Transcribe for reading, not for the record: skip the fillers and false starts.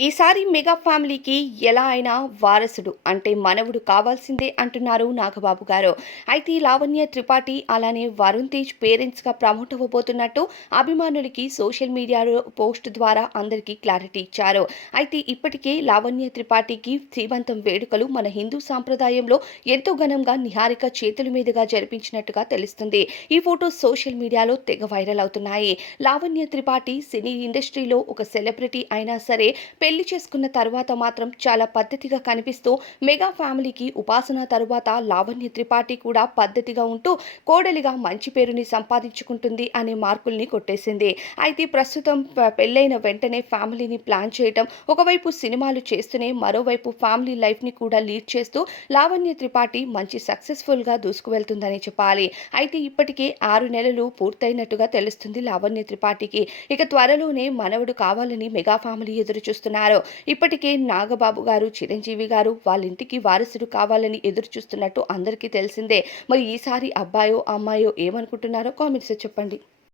ఈసారి మెగా ఫ్యామిలీకి ఎలా అయినా వారసుడు అంటే మనవడు కావాల్సిందే అంటున్నారు నాగబాబు గారు. అయితే లావణ్య త్రిపాఠి అలానే వరుణ్ తేజ్ పేరెంట్స్‌గా ప్రమోట్ అవ్వబోతున్నట్టు అభిమానులకి సోషల్ మీడియాలో పోస్ట్ ద్వారా అందరికీ క్లారిటీ ఇచ్చారు. అయితే ఇప్పటికే లావణ్య త్రిపాఠికి శ్రీమంతం వేడుకలు మన హిందూ సాంప్రదాయంలో ఎంతో ఘనంగా నిహారిక చేతుల మీదుగా జరిపించినట్టుగా తెలుస్తుంది. ఈ ఫోటోస్ సోషల్ మీడియాలో తెగ వైరల్ అవుతున్నాయి. లావణ్య త్రిపాఠి సినీ ఇండస్ట్రీలో ఒక సెలబ్రిటీ అయినా సరే పెళ్లి చేసుకున్న తర్వాత మాత్రం చాలా పద్ధతిగా కనిపిస్తూ మెగా ఫ్యామిలీకి ఉపాసన తరువాత లావణ్య త్రిపాఠి కూడా పద్ధతిగా ఉంటూ కోడలిగా మంచి పేరుని సంపాదించుకుంటుంది అనే మార్కుల్ని కొట్టేసింది. అయితే ప్రస్తుతం పెళ్ళైన వెంటనే ఫ్యామిలీని ప్లాన్ చేయటం, ఒకవైపు సినిమాలు చేస్తూనే మరోవైపు ఫ్యామిలీ లైఫ్ని కూడా లీడ్ చేస్తూ లావణ్య త్రిపాఠి మంచి సక్సెస్ఫుల్గా దూసుకువెళ్తుందని చెప్పాలి. అయితే ఇప్పటికే 6 నెలలు పూర్తయినట్టుగా తెలుస్తుంది లావణ్య త్రిపాఠికి. ఇక త్వరలోనే మనవడు కావాలని మెగా ఫ్యామిలీ ఎదురు చూస్తున్నారు. ఇప్పటికే నాగబాబు గారు, చిరంజీవి గారు వాళ్ళింటికి వారసుడు కావాలని ఎదురు చూస్తున్నట్టు అందరికీ తెలిసిందే. మరి ఈసారి అబ్బాయో అమ్మాయో ఏమనుకుంటున్నారో కామెంట్స్‌లో చెప్పండి.